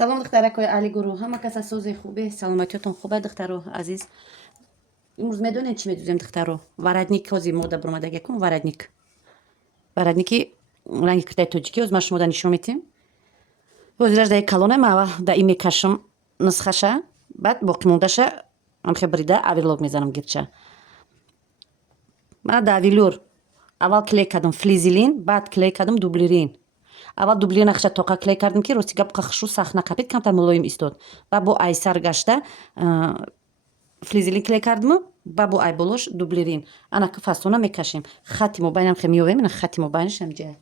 салом духтаракои али гурӯҳ, ҳама кас аз сӯзи хубе, саломатиётон хубе духтаро азиз. имрӯз медонед чӣ медӯзем духтаро? Варадник ҳозир мода буромадаг якум варадник. Варадники ранги киртаи тоҷикӣ ҳозир ма шумода нишон метем. ҳозираш да калонем ава да ин мекашам нусхаша, баъд боқимондаша амхе брида аверлок мезанам гирча. Мана да авелюр аввал клей кардам флизелин, баъд клей кардам дублирин. Аввал дублирина хиша тоқа клей кардам ки рости гап қахшу сахт нақапид, камтар мулоим истод. Ба бо ай сар гашта флизелин клей кардаму ба бо ай болош дублирин. Ана фасона мекашем. Хати мобайнам хе миёвем, ина хати мобайнаш ҳамҷа.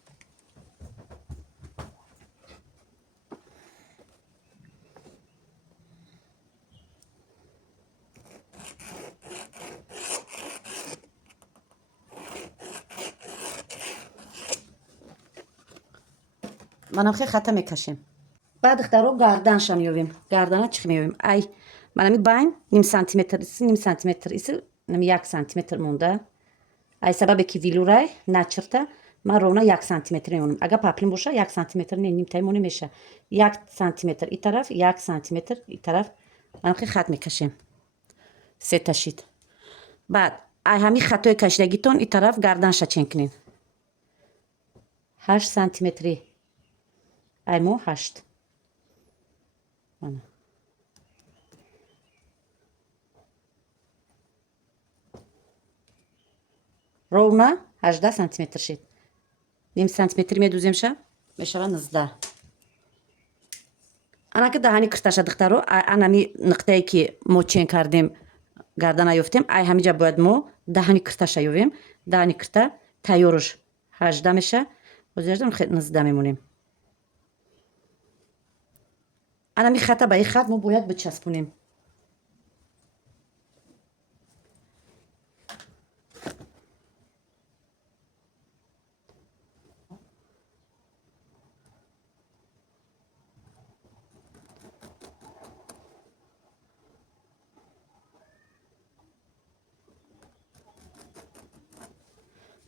манам хе хата мекашем. Баъд духтаро гарданша миёвем. Гардана чӣ миёвем? Ай манами байн ним сантиметр иси нами 1 сантиметр монда. Ай сабабе ки вилурай начирта ман ровна 1 сантиметр мемонам. Агар паплин боша 1 сантиметр не нимтай моне меша. 1 сантиметр и тараф, 1 сантиметр и тараф. Манам хе хат мекашем. се ташид. Баъд ай ҳами хатои кашидагитон и тараф гарданша ченкунем. 8 сантиметри. Ай мо 8. Mana. Ровна 18 сантиметр шид. Ним сантиметри медӯземша мешава 19. Анаки даҳани кирташа духтаро анами нуқтае ки мо чен кардем гардана ёфтем, ай ҳамиҷа бояд мо даҳани кирташа ёвем. Даҳани кирта тайёрош 18 меша. ҳозир 19 мемонем. анами хата ба ин хат мо бояд бичаспонем.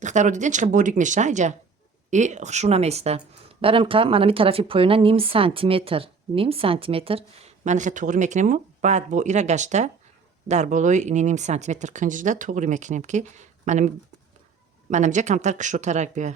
духтаро диден чӣ борик меша иҷа? И хушуна места. Барем ка манами тарафи поёна ним сантиметр манихе туғри мекунему. Баъд бо ира гашта дар болои ини ним сантиметр кинҷида туғри мекунем ки манамиҷа камтар кушотарак биёяд.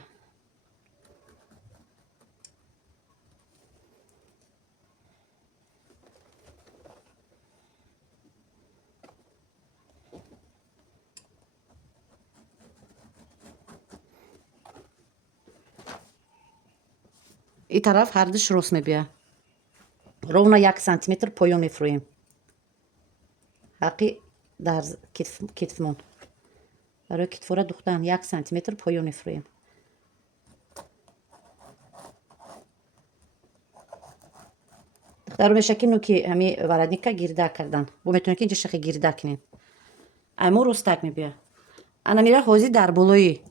ин тараф ҳардуш рост мебиёяд. ровна 1 сантиметр поён мефурӯем. ҳаққи дар китфмон. барои китфора духтан 1 сантиметр поён мефурӯем. духтаро меша ки нуки ҳами варадника гирда кардан. бо метавонем ки инҷа шахи гирда кунем. аймо ростак мебиёяд. анамира ҳозир дар болои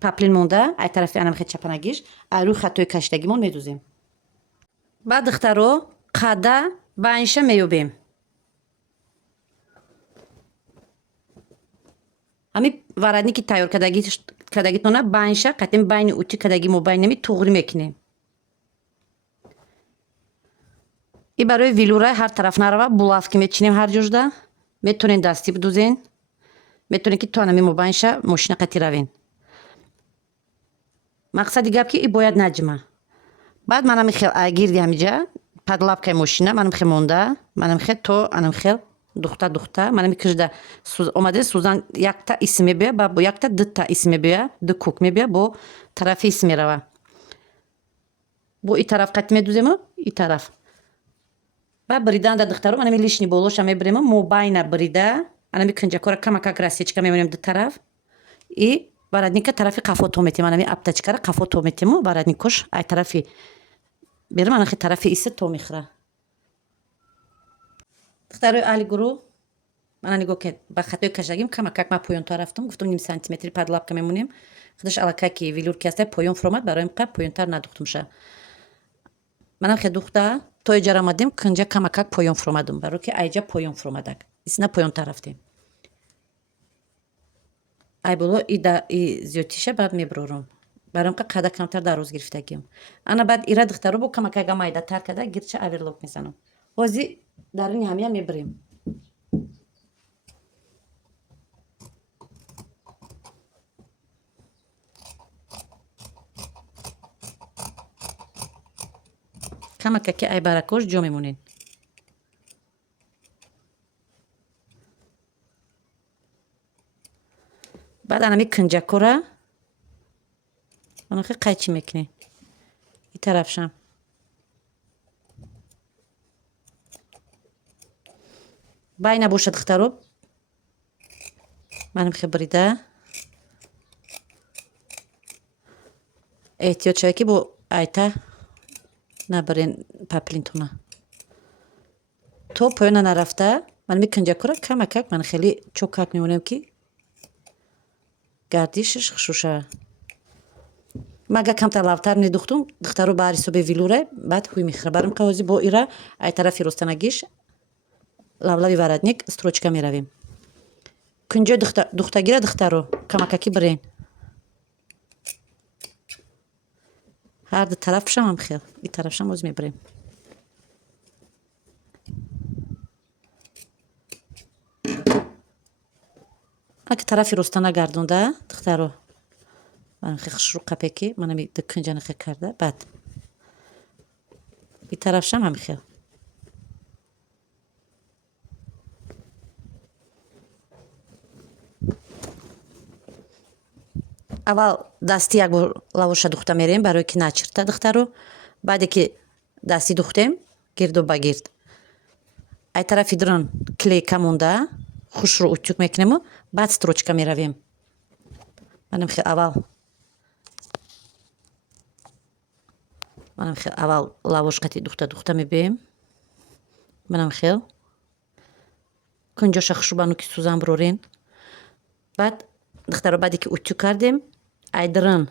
паплин монда, ай тарафи анамхе чапанагиш, ай рӯи хатои кашидагимон медӯзем. баъд духтаро қада байнша меёбем. ҳами варадники тайёр кардагитона байнша қатъи байни ути кардаги мобайнами туғри мекунем. и барои вилурай ҳар тараф нарава булавки мечинем ҳар ҷожда. метавонен дастӣ бидӯзен. метавонен ки то анами мобайнша мошина қатӣ равен. мақсади гап ки и бояд наҷма. баъд манам хел гирди ҳамиҷа падлапкаи мошина манам хе монда, манам хе то анам хел духта манами кижда омаде сӯзан якта ис мебиёя, ба бо якта дutta ис мебиёя, ду кӯк мебиёя, бо тарафи ис мерава. бо и тараф қатӣ медӯзему, и тараф. ба бриданда духтаро манами лишни болоша мебирему, мобайна брида, анами кинҷакора камакак расечка мемонем ду тараф. И варадника тарафи қафо то метем, анами аптачкара қафо то метему, варадникош ай тарафи берем, анахи тарафи иса то мехӯра. духтарои аҳли гурӯҳ, мана нигоҳ кед ба хатои кашидагим камакак ман поёнтар рафтам. гуфтам ним сантиметри падлапка мемонем. худаш аллакай ки вилурки ҳастай поён фуромад, бароим қа поёнтар надухтумша. манам хе духта то иҷа рамадем, кинҷа камакак поён фуромадум, барои ки айҷа поён фуромадак. исна поёнтар рафтем. ай боло и зиёдтиша баъд мебурорам. барам ка қада камтар дароз гирифтагим. Ана баъд ира духтаро бо камакайга майдатар када гирча оверлок мезанам. ҳозир дар ини ҳамия мебирем. камакаки ай баракош ҷо мемонен. баъд анами кунҷакора анахи қайчӣ мекунем. ин тарафшам байна бошад духтаро манамхе брида эҳтиёт шавед ки бо айта набарен паплинтона то поёна нарафта манами кунҷакора камакак ман хеле чокак мемонем ки гардишаш хушук шавад. мага камтар лавтар медухтум духтаро ба ҳисоби вилура баъд ҳуй мехӯра барам ка ҳозир бо ира ай тарафи ростанагиш лавлави варатник строчка меравем. кунҷои духтагира духтаро камакаки бирен ҳар ду тарафшам ҳам хел ин тарафшам ҳозир мебирем. аки тарафи роста нагардонда духтаро манахе хушрӯ қапеки манами ду кунҷа нахе карда баъд ин тарафшам ҳам хел. аввал дасти як бор лавоша духта мерем барое ки начирта духтаро баъде ки дасти духтем гирду ба гирд ай тарафи дуран клейка монда хушрӯ утюг мекунему баъд строчка меравем. манам хел аввал лавош қати духта мебием. манам хел кунҷоша хушрӯ ба нуки сӯзан бирорен баъд духтаро баъде ки утюг кардем ай диран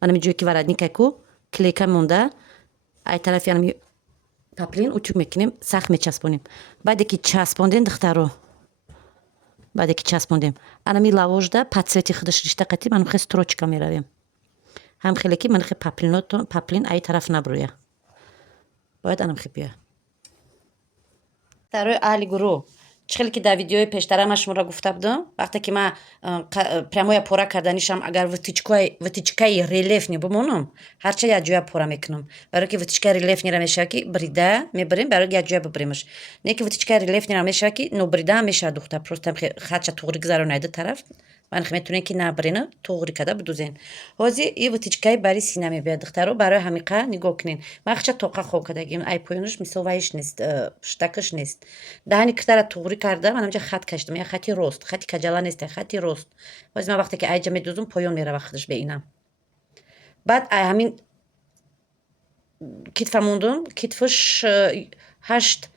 манами ҷое ки варатникайку клейка монда ай тарафи анами паплин утюг мекунем сахт мечаспонем. баъде ки часпондем духтаро анами лавошда подсвети худаш ришта қати манам хел строчка меравем. ҳам хеле ки манахе паплин ай тараф наброя бояд анам хе биёя. дарои аҳли гурӯҳ чӣ хеле ки дар видеои пештара ман шуморо гуфта будам вақте ки ман прямоя пора карданишам агар вытичкаи релефни бимонам ҳарча якҷоя пора мекунам барое ки вытичкаи релефнира мешава ки брида мебирем барое ки якҷоя бибиремаш не ки вытичкаи релефнира мешава ки нобридаам мешава духта просто хатча туғри гузаронайда тараф манахе метавонем ки набрена туғри када бидузен. ҳозир ин вытичкаи бари сина мебиёд духтаро барои ҳамиқа нигоҳ кунен. ман хача тоқа хоб кардагим ай поёнаш мисол ваиш нест штакаш нест даҳани китара туғри карда ман ҳамҷа хат кашидам я хати рост хати каҷала нест хати рост. ҳозир ман вақте ки айҷа медузум поён мерава худаш беинам. баъд ай ҳамин китфа мондум китфаш 7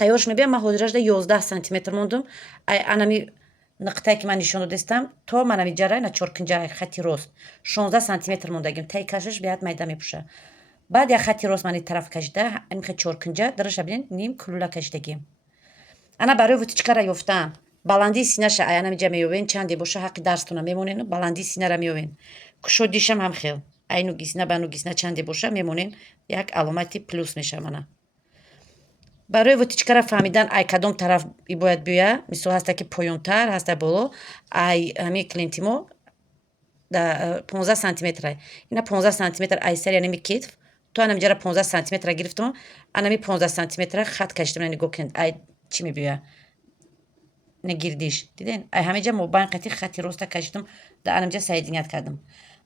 тайёрш мебиям ман ҳозиражда 11 сантиметр мондум ай анами нуқтае ки ман нишон додестам то манами ҷарай на чоркунҷа хати рост 16 сантиметр мондагим тай кашаш беяд майда мепуша. баъд як хати рост мани тараф кашида амихе чоркунҷа дараша бинен ним кулула кашидагим. ана барои вутичкара ёфтан баландии синаша ай анамиҷа меёвен чанде боша ҳаққи дарстона мемонену баландии синара меёвен кушодишам ҳам хел ай нуги сина ба нуги сина чанде боша мемонен як аломати плюс мешава мана. барои вутичкара фаҳмидан ай кадом тараф бояд биёя мисол ҳаста ки поёнтар ҳаста боло ай ҳамин клинтимо 15 сантиметра ина 15 сантиметр ай сари анами китф то анамиҷара 15 сантиметра гирифтам анами 15 сантиметра хат кашидам нигоҳ кунед ай чӣ мебиёя не гирдиш диден ай ҳамаҷа мобайн қати хати роста кашидам да анамҷа соединят кардам.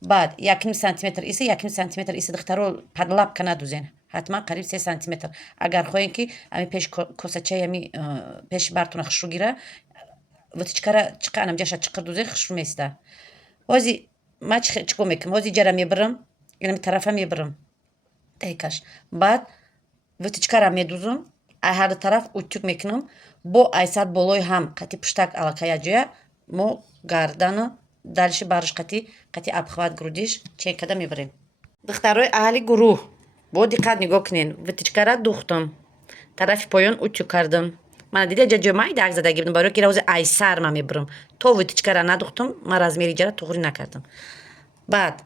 баъд 1 сантиметр иса 1 сантиметр иса духтаро падлапка надузен ҳатман қариб 3 сантиметр агар хоҳем ки ами пеш косачаи ами пеши бартона хушрӯ гира вутичкара чиқа анамҷаша чиқир дузен хушрӯ места. ҳозир ман чикор мекунам ҳозир ҷара мебирам инами тарафа мебирам тайкаш баъд вутичкара медузам ай ҳарду тараф утюг мекунам бо айсар болои ҳам қати пуштак аллакай якҷоя мо гардану дальше барш қати обхват грудиш чен када мебирем. духтарои аҳли гурӯҳ бо диққат нигоҳ кунен вутичкара духтам тарафи поён утюг кардам ман дида ҷаҷоя майда ак задагӣ будам барое ки ҳозир айсар ман мебирам то вутичкара надухтам ман размери ҷара туғри накардам. баъд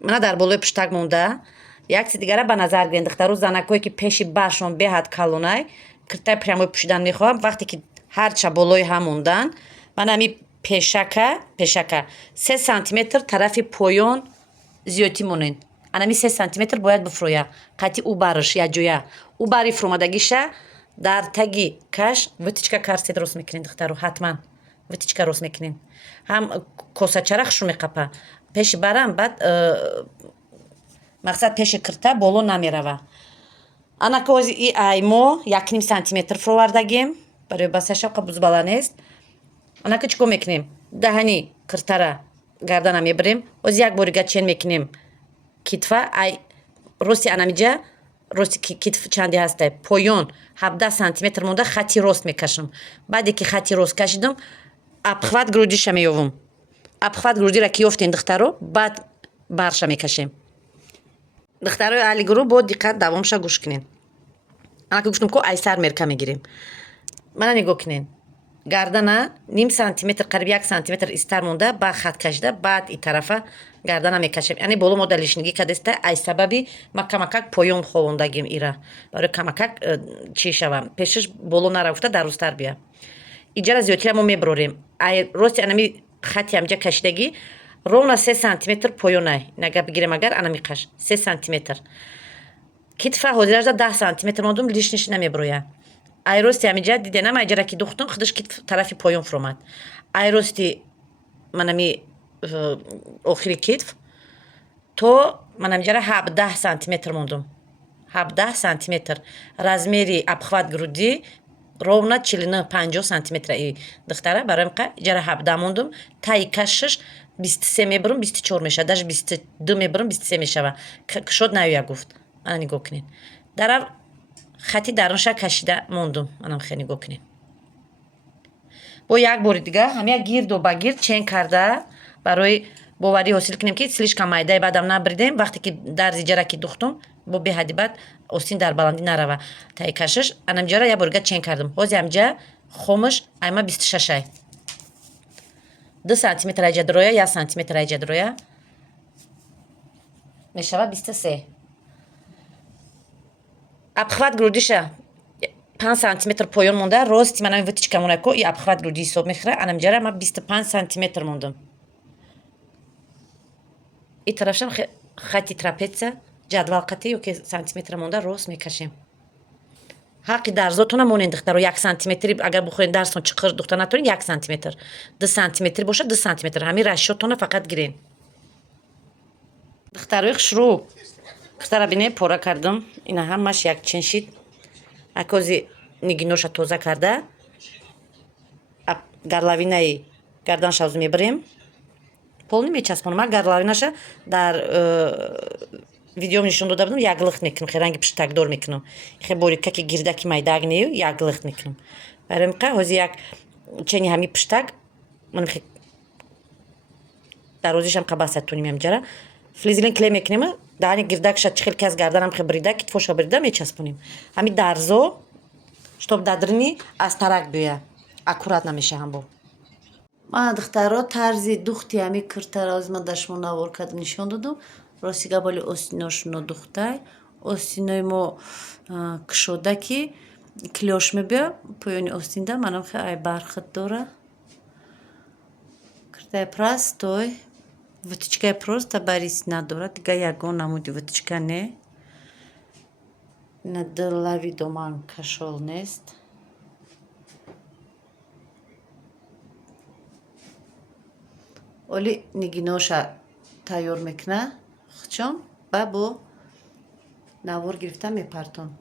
мана дар болои пуштак монда. Як чизи дигара ба назар гирен духтару занакое ки пеши башон беҳад калонай киртай прямои пӯшидан мехоҳам. Вақте ки ҳарча болои ҳам мондан ман ҳами пешака 3 сантиметр тарафи поён зиёдтӣ монен. Анами 3 сантиметр бояд буфроя. Қати ӯ барш якҷоя. Ӯ бари фромадагиша дар таги каш витичка карсед рост мекунем духтару ҳатман. Витичка рост мекунем. Ҳам косачара хушрӯ меқапа. Пеши барам баъд мақсад пеши кирта боло намерава. Анака ози и аймо 1 сантиметр фровардагем. Барои басаша бузбала нест. Анака чӣ кор мекунем? Даҳани киртара гардана мебирем. Ози як борига чен мекунем китфа. Ай рости анамиҷа рости китф чанде ҳастай? Поён 17 сантиметр монда хати рост мекашам. Баъде ки хати рост кашидам абхват грудиша меёвам. Абхват грудира ки ёфтем духтаро баъд барша мекашем. духтарои аҳли гурӯҳ бо диққат давомша гӯш кунед. Анака гӯштам ко айсар мерка мегирем. Мана нигоҳ кунед. Гардана 0,5 сантиметр қариб 1 сантиметр истар монда ба хат кашида баъд и тарафа гардана мекашем. Яъне боло мо далишнигӣ кадаста аз сабаби ма камакак поён ховондагем ира. Барои камакак чӣ шава? Пешаш боло нарафта дарӯзтар бия. Иҷара зиёдтира мо мебирорем. Ай рости анами хати амҷа кашидагӣ ровно 3 сантиметр поёнай. Нага бигирем агар анами қаш 3 сантиметр. Китфа ҳозиражда 10 сантиметр мондум лишниш намебироя. Ай рости амиҷа диденам айҷара ки духтум худаш китф тарафи поён фуромад. Ай рости манами охири китф то манамиҷара 17 сантиметр мондум. 17 сантиметр. Размери абхват груди ровно 49-50 сантиметр духтара барои қа иҷара 17 мондум. Таи кашаш 23 мебирам 24 мешава. Даже 22 мебирам 23 мешава. Кушод наёя гуфт. Ана нигоҳ кунед. Дарав хати дарунша кашида мондум. Анам хе нигоҳ кунед. Бо як бори дига ҳамия гирду ба гирд чен карда барои боварӣ ҳосил кунем ки слишком майдаи баъдам набридем. Вақте ки дарзи ҷара ки духтум бо беҳади баъд остин дар баландӣ нарава. Таи кашаш анам ҷара як борига чен кардам. Ҳози амҷа хомаш айма 26 ай. 2 сантиметр айҷа дуроя 1 сантиметр айҷа дуроя мешава 23. Абхват грудиша 5 сантиметр поён монда. Рости манами витичка монако и абхват груди ҳисоб мехӯра. Анам ҷара ма 25 сантиметр мондам. И тарафшам хати трапеция ҷадвалқати ёки сантиметр монда рост мекашем. ҳаққи дарзотона монен духтаро 1 сантиметри агар бихоҳед дарсон чиқир духта натонед 1 сантиметр. 2 сантиметри бошад 2 сантиметр. Ҳамин расшотона фақат гирен. духтарои хушрӯ духтара бинед пора кардам. Ина ҳамаш як чен шид. Акози нигиноша тоза карда гарлавинаи гарданша оз мебирем. Пол намечаспонам. Ма гарлавинаша дар видеом нишон дода будам як лихт мекунам. Хе ранги пуштакдор мекунам. Хе борика ки гирдаки майдаак нею як лихт мекунам. Барои қа ҳози як чени ҳами пуштак ман хе дарозишам қабаса туним амҷара. Флизелин клей мекунем. Даҳани гирдакша чихел ки аз гарданам хе брида китфоша брида мечаспонем. Ҳами дарзо штоб дадрини аз тарак биёя. Аккурат намеша ҳам бо. Мана духтаро тарзи духти ҳами киртара аз ма дашмо навор карда нишон додам. Рости габали остиношуно духтай. Остинои мо кушода ки клёш мебиёя. Поёни остинда манам хе ай бархат дора. Киртай простой. Витичкаи просто барис надорад. Дига ягон намуди витичка не. На дилави доман кашол нест. оли нигиноша тайёр мекуна хучон ба бо навор гирифта мепартон.